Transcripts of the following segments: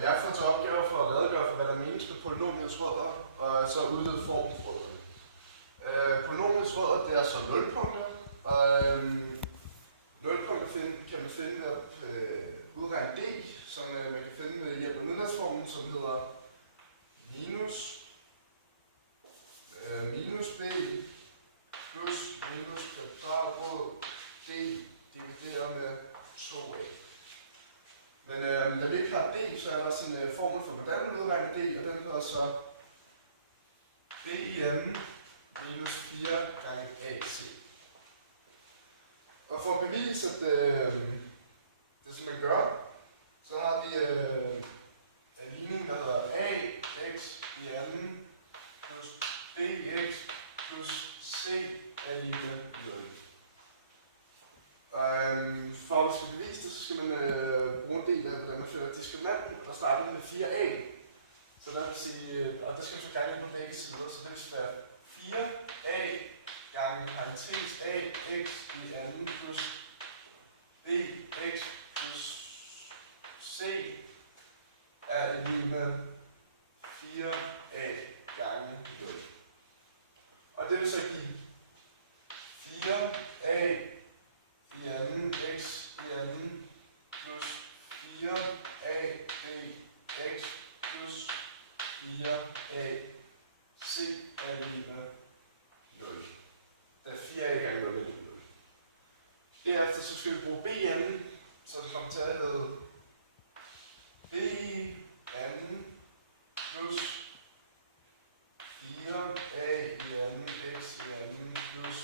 Og jeg har fået til opgave for at redegøre for, hvad der menes med polynomiets rødder, og så udvide formen for rødderne. Polynomiets rødder, det er så nulpunkter, og nulpunkter kan man finde ved at udregne d, som man kan finde ved hjælp af midnadsformen, som hedder minus b plus minus kvadratråd d divideret med 2a. Men da vi ikke har d, så er der også en formel for, hvordan man udregner d, og den hedder så b i anden minus 4 gange ac. Og for at bevise, at det som man gør, så har vi en ligning, der hedder ax i anden plus bx plus c er lige med 0. For at vi skal bevise det, så skal man bruge en del af, hvordan man fører diskriminanten og starte med 4a. Så der vil sige, og det skal vi så gange på begge sider, så det vil være 4a gange parentes ax i anden plus bx plus c er lige med 4a gange 0. Og det vil så give 4a i anden x i anden plus 4a bx plus 4a c er lige med 0. Da 4a gange 0 er lige 0. Derefter så skal vi bruge b i anden, så det kommer til at hedde b i anden plus 4a i anden x i anden plus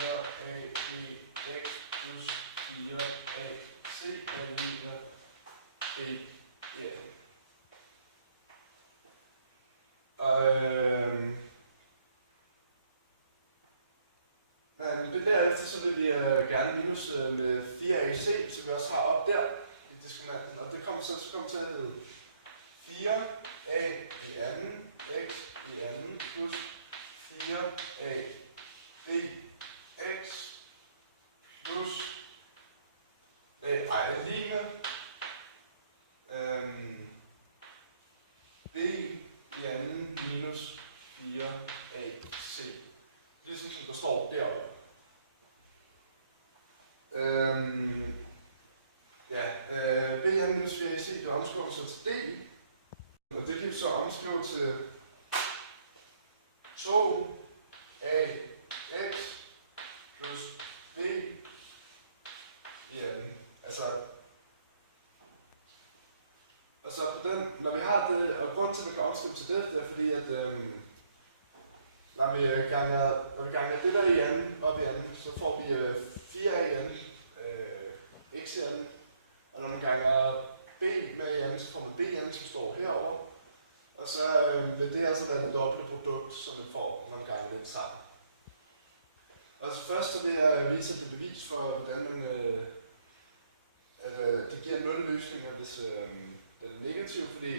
4a bx plus 4a c er lige med b i anden. Men derefter så vil vi gerne minus med 4ac, så vi også har op der i diskriminanten, og det kommer så til at hedde 4a i anden x i anden plus 4a bx plus lige med b i anden minus 4ac. Ligesom som der står deroppe. B i anden minus 4ac, det omskriver sig til d. Og det kan vi så omskrive til 2ax plus b i anden. Altså, og så på den, når vi har det, og grunden til at vi kan omskrive til det er fordi, at når vi ganger det der i anden op i anden, så får vi 4a i anden, x i anden. Og når man ganger b med i anden, så får man b i anden, som står herover. Og så vil det altså være det dobbelte produkt, som man får, når man ganger det sammen. Og så først så vil jeg vise et bevis for, hvordan man, at det giver 0 løsninger, hvis den er negativ, fordi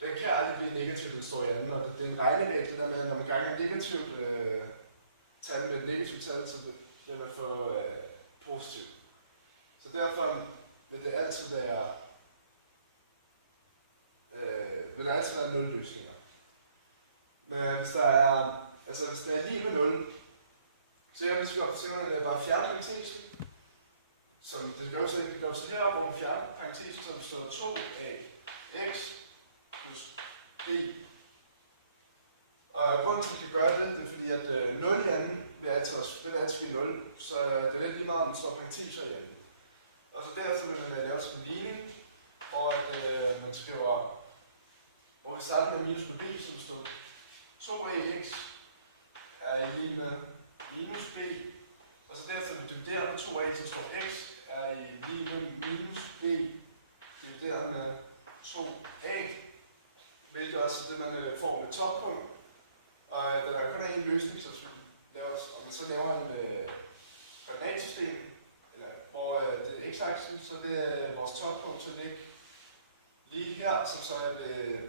den kan aldrig blive negativ, den står i anden, og det er en regneregel, det der med, at når man ganger et negativt tal med et negativt tal, så vil man få positivt. Så derfor vil det altid være 0 løsninger. Men hvis der er lige med 0, så kan vi bare fjerne parentesen. Så det gør så heroppe, hvor man fjerner parentesen, så består 2ax plus b. Og grunden til, at vi kan gøre det, det er fordi, at 0 i anden vil altid blive 0, så det er lidt lige meget, om der står parenteser i anden. Og så derefter vil man lave sådan en ligning, hvor man skriver, hvor vi starter med minus på b, så består 2ax er lige med minus b, og så derefter vi dividerer med 2a, så står x er lige med minus b divideret med 2a, hvilket også er det, man får med toppunkt. Og da der kun er en løsning, så og man så laver en koordinatsystem, hvor det er x-aksen, så det er vores toppunkt til ligge lige her, som så er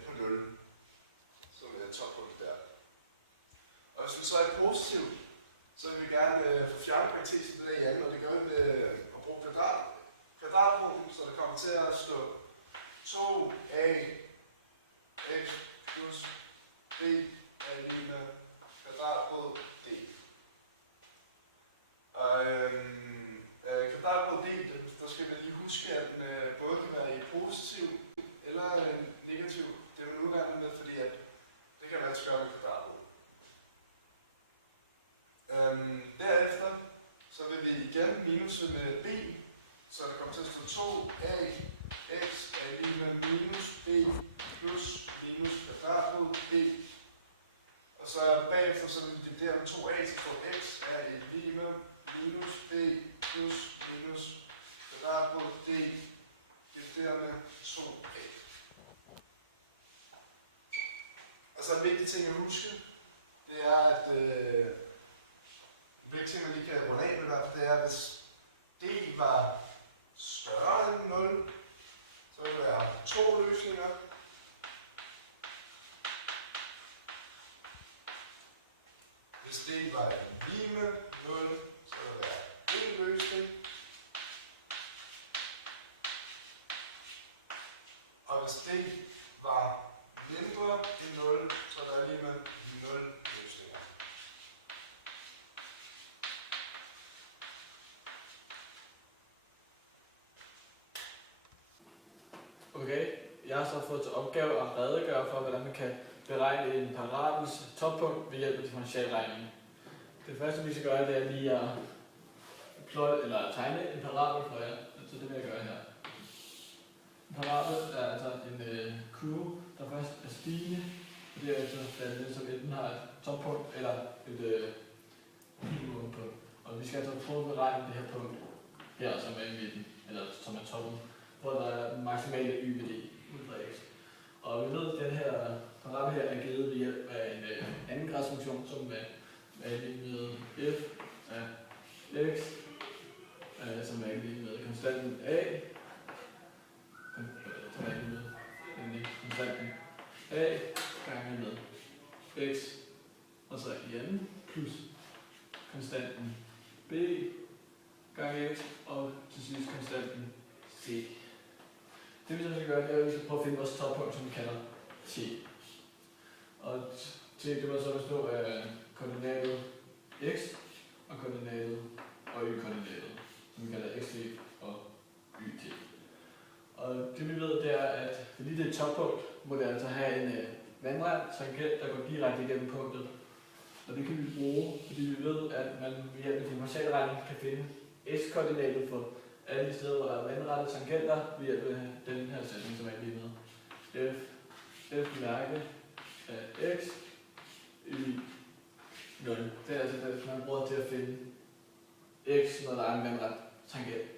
på 0. Så er toppunktet der. Og hvis man så er positiv, så vil vi gerne få fjernet parentesen der i anden, og det gør vi med at bruge kvadratformen, så det kommer til at stå 2a divideret med 2a, så står x er et lig med minus b plus minus kvadrat på d divideret med 2a. Og så en vigtig ting at huske, det er, at en vigtig ting, man lige kan runde af med, det er, at hvis d var større end 0, så vil der være 2 løsninger. Hvis d var lig med 0, så vil der være en løsning. Og hvis d var mindre end 0, så er der lige med 0 løsninger. Okay, jeg har så fået til opgave at redegøre for, hvordan man kan beregne en parabels toppunkt ved hjælp af differentialregning. Det første vi skal gøre, det er lige at tegne en parabel for jer, så det vil jeg gøre her. En parabel er altså en kurve, der først er stigende, og derefter faldende, som enten har et toppunkt eller et minimumpunkt. Og vi skal altså prøve at beregne det her punkt her, som er i midten, eller som er toppen, hvor der er den maksimale y-værdi ud fra x. Og vi ved, at den her parabel her er givet ved hjælp af en anden gradsfunktion, som er lige med f af x, som er lige med konstanten a, som er lige med konstanten a gange med x, og så igen plus konstanten b gange x, og til sidst konstanten c. Det vi så skal gøre, det er, at vi skal prøve at finde vores toppunkt, som vi kalder t. Og t, det må så bestå af koordinatet x og koordinatet og y-koordinatet, som vi kalder xt og yt. Og det vi ved, det er, at fordi det er et toppunkt, må det altså have en vandret tangent, der går direkte igennem punktet. Og det kan vi bruge, fordi vi ved, at man ved hjælp af differentialregning kan finde x-koordinatet for alle de steder, hvor der er vandrette tangenter, ved hjælp af den her sætning, som er lige med. F mærke af x y 0. Det er altså det, man bruger til at finde x, når der er en vandret tangent.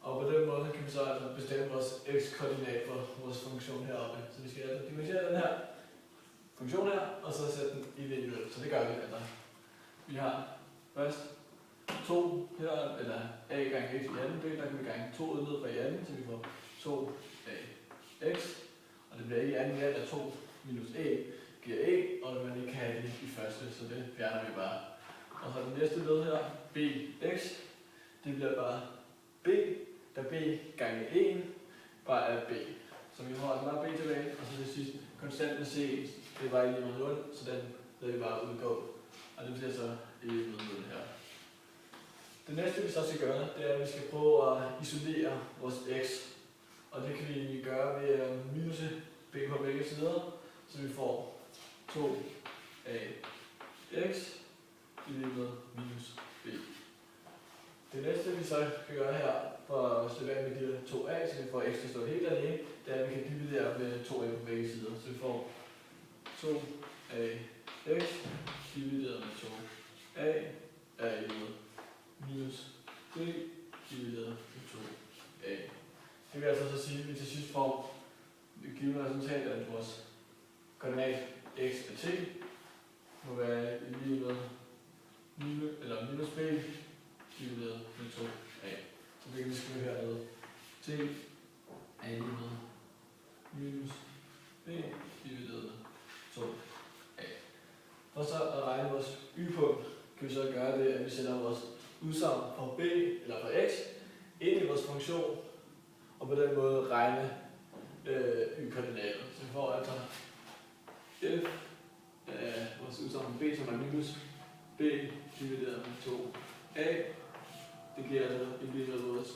Og på den måde kan vi så altså bestemme vores x-koordinat for vores funktion heroppe. Så vi skal altså differentiere den her funktion her, og så sætte den i det 0. Så det gør vi altså. Vi har først 2 her, eller a gange x i anden del, der kan vi gange 2 ned fra i anden, så vi får 2ax. Og det bliver ikke i anden del af 2 minus e giver e, og man ikke kan have det i første, så det fjerner vi bare. Og så den næste led her, bx, det bliver bare b, da b gange 1 bare er b. Så vi får altså bare b tilbage, og så til sidst konstanten c, det var lige med 0, så den lader vi bare udgå. Og det bliver så e med 0 her. Det næste vi så skal gøre, det er, at vi skal prøve at isolere vores x. Og det kan vi gøre ved at minuse b på begge sider, så vi får 2ax divideret med minus b. Det næste vi så kan gøre her, for at slippe af med de 2a, så vi får x til at stå helt alene, det er, at vi kan dividere med 2a på begge sider. Så vi får 2ax divideret med 2a er med minus b divideret med 2a. Det vil altså så sige, at vi til sidst får et givet resultat af vores koordinat x og t må være lige med minus b divideret med 2a. Så det kan vi skrive hernede. T er lige med minus b divideret med 2a. For så at regne vores y-punkt, kan vi så gøre det, at vi sætter vores udsagn for b eller for x ind i vores funktion, og på den måde regne y-koordinatet. Så vi får altså f af vores udsagn for b, som er minus b divideret med 2a. Det giver altså en del af vores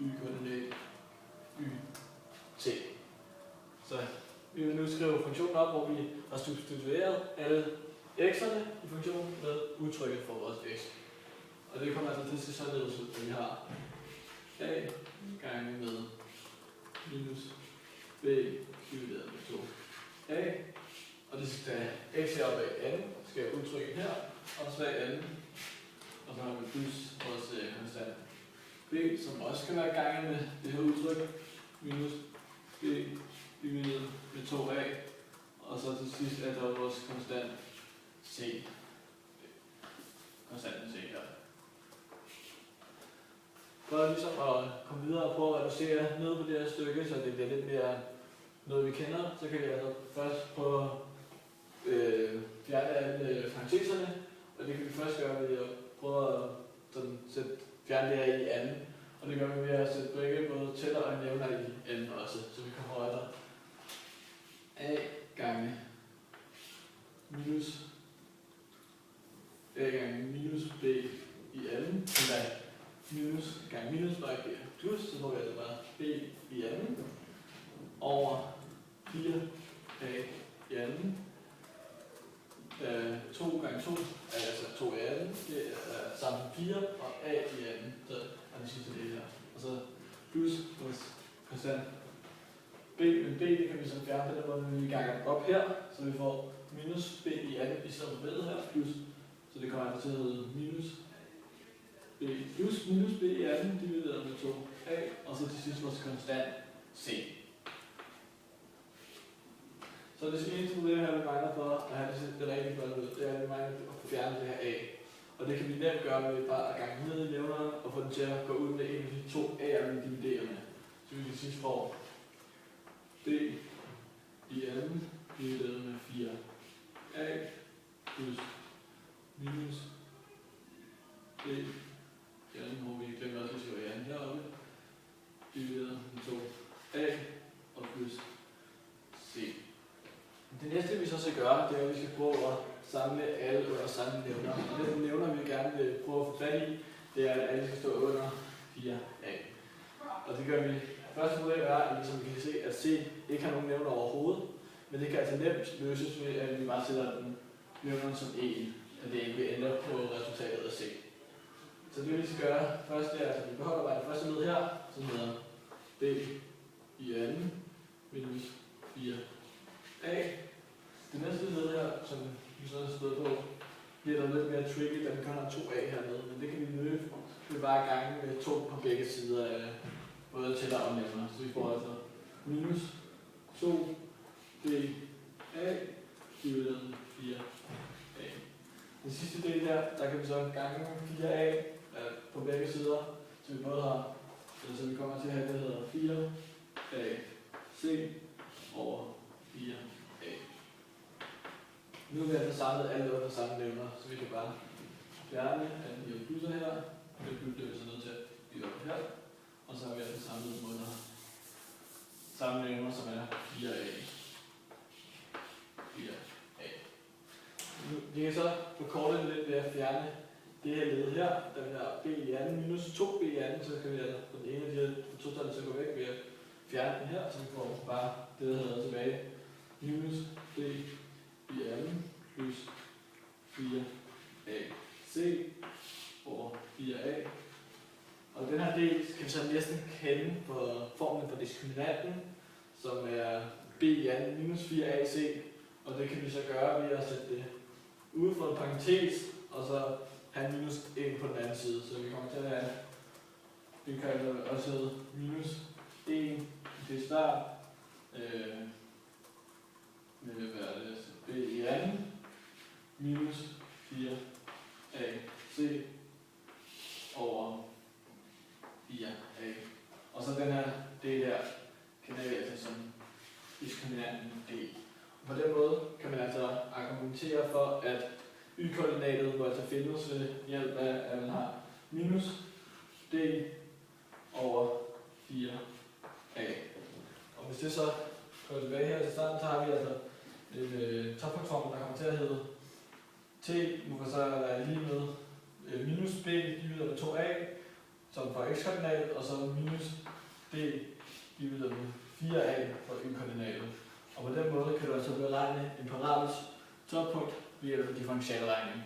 y-koordinat yt. Så vi vil nu skrive funktionen op, hvor vi har substitueret alle x'erne i funktionen med udtrykket for vores x. Og det kommer altså til at se således ud, at vi har a gange med minus b divideret med 2a, Og det skal x heroppe bag anden, skal jeg udtrykke her, og så bag anden. Og så har vi plus vores konstant b, som også kan være ganget med det her udtryk, minus b divideret med 2a. Og så til sidst er der vores konstant c. Konstanten c her. For ligesom at komme videre og prøve at reducere ned på det her stykke, så det bliver lidt mere noget vi kender, så kan vi altså først prøve at fjerne alle parenteserne, og det kan vi først gøre ved at prøve at fjerne det her i anden, og det gør vi ved at sætte begge både tæller og nævner i anden også, så vi kommer højere a gange minus b i anden, eller minus gange minus bare giver plus, så får vi altså bare b i anden over 4a i anden. 2 gange 2 er altså 2 i anden, det er sammen 4 og a i anden, så er det sidste del her. Og så plus vores konstant b, men b det kan vi så fjerne på den måde, når vi ganger op her, så vi får minus b i anden i stedet for her, plus, så det kommer altså til at hedde minus b plus minus b i anden divideret med 2a, og så til sidst vores konstant c. Så det eneste problem her, vi mangler for at have det rigtig godt ud, det er, at vi mangler at fjerne det her a. Og det kan vi nemt gøre med bare at gange ned i nævneren og få den til at gå ud med en af de to a'er, vi dividerer med. Så vi til sidst får b i anden divideret med 4a plus minus b i anden, hvor vi glemmer også, at vi skriver i anden heroppe, divideret med 2a og plus c. Det næste vi så skal gøre, det er, at vi skal prøve at samle alle under samme nævner. Og den nævner vi gerne vil prøve at få fat i, det er, at alle skal stå under 4a. Og det gør vi. Første model er, at vi som vi kan se, at c ikke har nogen nævner overhovedet, men det kan altså nemt løses ved, at vi bare sætter den nævneren som 1, at det ikke vil ændre på resultatet af c. Så det vi skal gøre først er, at vi beholder bare det første led her, som hedder b i anden minus 4a. Det næste led her, som vi så har stået på, bliver der lidt mere tricky, da vi kun har 2a hernede, men det kan vi løse ved bare gange med 2 på begge sider af både tæller og nævner. Så vi får altså minus 2ba divideret med 4a. Den sidste del her, der kan vi så gange 4a på begge sider, så vi både har, så vi kommer til at have det, der hedder 4ac over 4a. Nu vil jeg have samlet alle under samme nævner, så vi kan bare fjerne alle de her plusser her, og det bliver vi så nødt til at bygge op her, og så har vi altså samlet dem under samme nævner, som er 4a. 4a. Vi kan så forkorte det lidt ved at fjerne det her led her, der vi har b i anden minus 2b i anden, så kan vi altså på den ene af de her total til at gå væk ved at fjerne den her, så vi får bare det, der hedder tilbage minus b i anden plus 4ac over 4a. Og den her del kan vi så næsten kende på formlen for diskriminanten, som er b i anden minus 4ac, og det kan vi så gøre ved at sætte det ude for en parentes, og så have minus 1 på den anden side. Så vi kommer til at have, vi kan også hedde minus 1 til start, vil være det b i anden minus 4ac over 4a. Og så den her del her kender vi altså som diskriminanten d. Og på den måde kan man altså argumentere for, at y-koordinatet må altså findes ved hjælp af, at man har minus d over 4a. Og hvis det så går tilbage her til starten, så har vi altså en toppunktformel, der kommer til at hedde t, må så være lige med minus b divideret med 2a, som for x-koordinatet, og så minus d divideret med 4a for y-koordinatet. Og på den måde kan du altså beregne en parabels toppunkt ved hjælp af differentialregning.